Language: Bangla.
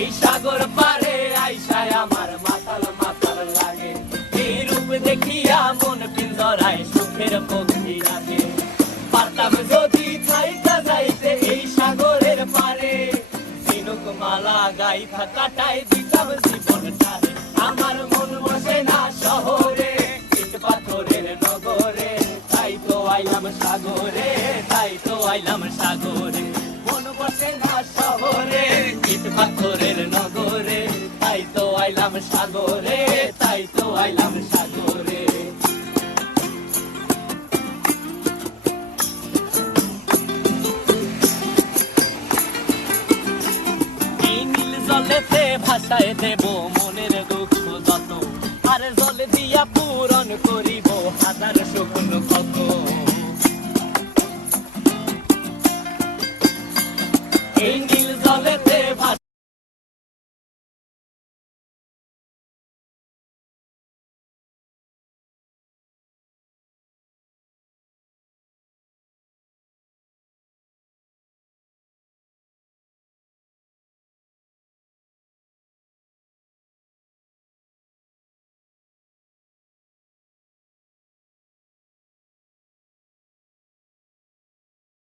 এই সাগর পারে আইসায় আমার মাতাল মাতাল লাগে, এই রূপ দেখিয়া মন পিঞ্জরায় সুখের পক্ষী রাখে। পারতাম যদি থাইকা যাইতে এই সাগরের পারে, ঝিনুক মালা গাইথা কাটাই দিতাম জীবনটারে। আমার মন বসে না শহরে, ইট পাথরের নগরে, তাই তো আইলাম সাগরে, তাই তো আইলাম সাগরে। মন বসে না শহরে, ইট পাথরের নগরে, তাই তো আইলাম সাগরে, তাই তো আইলাম সাগরে। এই নীল জলেতে ভাসায় দেব মনের দুঃখ যত, আর জলে দিয়া পূরণ করিব হাজার স্বপ্ন কত। এই নীল জলেতে